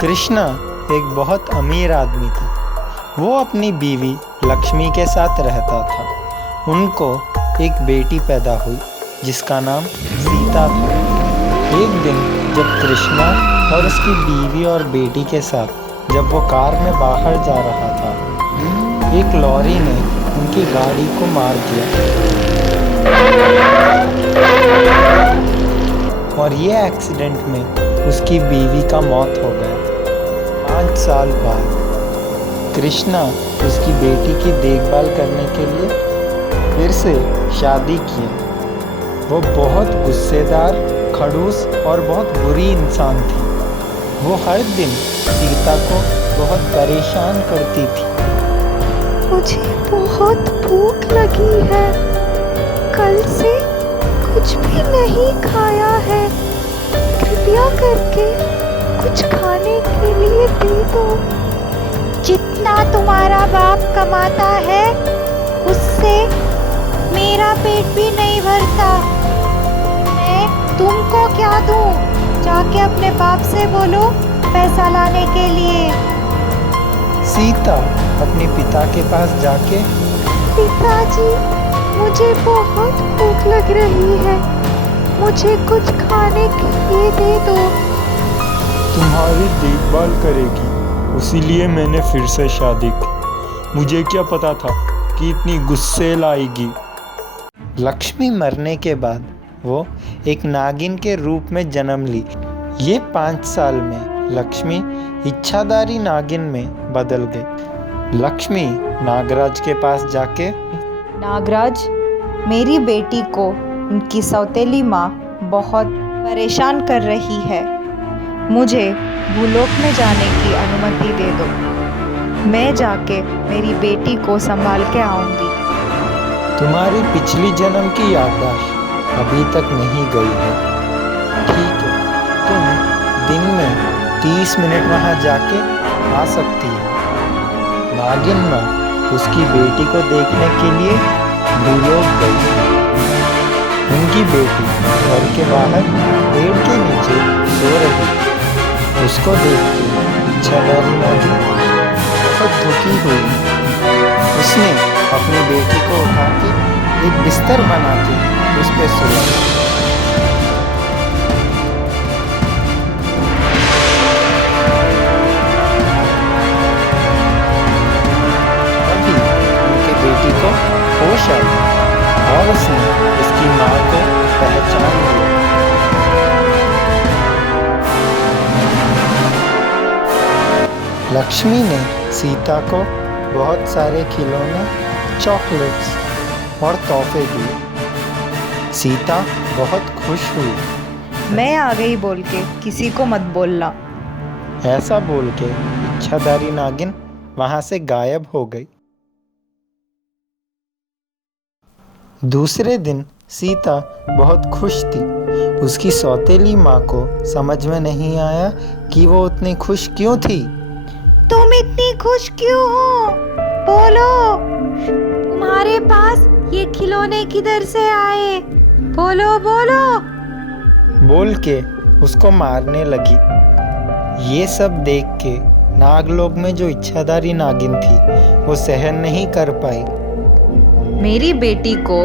कृष्णा एक बहुत अमीर आदमी था। वो अपनी बीवी लक्ष्मी के साथ रहता था। उनको एक बेटी पैदा हुई जिसका नाम सीता था। एक दिन जब कृष्णा और उसकी बीवी और बेटी के साथ जब वो कार में बाहर जा रहा था, एक लॉरी ने उनकी गाड़ी को मार दिया और ये एक्सीडेंट में उसकी बीवी का मौत हो गया। 5 साल बाद कृष्णा उसकी बेटी की देखभाल करने के लिए फिर से शादी की। वो बहुत गुस्सेदार, खड़ूस और बहुत बुरी इंसान थी। वो हर दिन सीता को बहुत परेशान करती थी। मुझे बहुत भूख लगी है, कल से कुछ भी नहीं खाया है, कृपया करके कुछ खाने के लिए दे दो। जितना तुम्हारा बाप कमाता है उससे मेरा पेट भी नहीं भरता। मैं तुमको क्या दूं? जाके अपने बाप से बोलो पैसा लाने के लिए। सीता अपने पिता के पास जाके, पिताजी, मुझे बहुत भूख लग रही है, मुझे कुछ खाने के लिए दे दो। तुम्हारी देखभाल करेगी, इसीलिए मैंने फिर से शादी की। मुझे क्या पता था कि इतनी गुस्से लाएगी। लक्ष्मी मरने के बाद वो एक नागिन के रूप में जन्म ली। ये 5 साल में लक्ष्मी इच्छाधारी नागिन में बदल गई। लक्ष्मी नागराज के पास जाके, नागराज, मेरी बेटी को उनकी सौतेली माँ बहुत परेशान कर रही है। मुझे भूलोक में जाने की अनुमति दे दो। मैं जाके मेरी बेटी को संभाल के आऊँगी। तुम्हारी पिछली जन्म की याददाश्त अभी तक नहीं गई है। ठीक है, तुम दिन में 30 मिनट वहाँ जाके आ सकती हो। नागिन माँ उसकी बेटी को देखने के लिए भूलोक गई। उनकी बेटी घर के बाहर पेड़ के नीचे सो रही थी। उसको देख के इच्छाधारी नागिन बहुत दुखी हुई। उसने अपनी बेटी को उठा के एक बिस्तर बना के उस पे सुलाया। तभी उनके बेटी को होश आई और उसने उसकी माँ को पहचान लिया। लक्ष्मी ने सीता को बहुत सारे खिलौने, चॉकलेट्स और तोहफे दिए। सीता बहुत खुश हुई। मैं आ गई बोल के किसी को मत बोलना। ऐसा बोल के इच्छाधारी नागिन वहां से गायब हो गई। दूसरे दिन सीता बहुत खुश थी। उसकी सौतेली माँ को समझ में नहीं आया कि वो उतनी खुश क्यों थी। तुम इतनी खुश क्यों हो? बोलो, तुम्हारे पास ये खिलौने किधर से आए? बोलो बोलो। बोल के उसको मारने लगी। ये सब देख के नागलोक में जो इच्छाधारी नागिन थी वो सहन नहीं कर पाई। मेरी बेटी को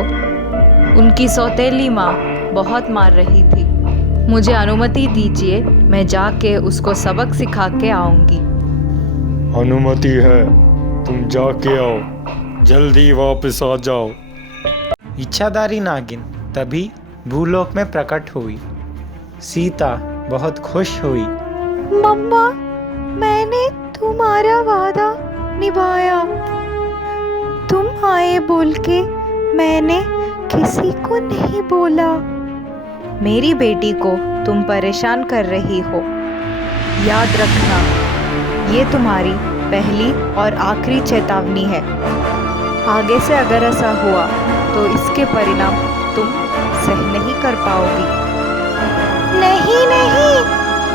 उनकी सौतेली माँ बहुत मार रही थी। मुझे अनुमति दीजिए, मैं जाके उसको सबक सिखा के आऊँगी। अनुमति है, तुम जाके आओ, जल्दी वापस आ जाओ। इच्छाधारी नागिन तभी भूलोक में प्रकट हुई। सीता बहुत खुश हुई। मम्मा, मैंने तुम्हारा वादा निभाया। तुम आए बोल के मैंने किसी को नहीं बोला। मेरी बेटी को तुम परेशान कर रही हो। याद रखना, ये तुम्हारी पहली और आखिरी चेतावनी है। आगे से अगर ऐसा हुआ तो इसके परिणाम तुम सह नहीं कर पाओगी। नहीं नहीं,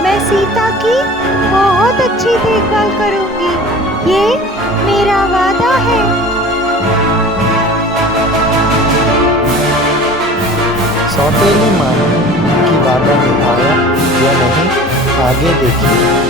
मैं सीता की बहुत अच्छी देखभाल करूंगी, ये मेरा वादा है। सौतेली माँ ने उनकी वादा निभाया या नहीं, आगे देखिए।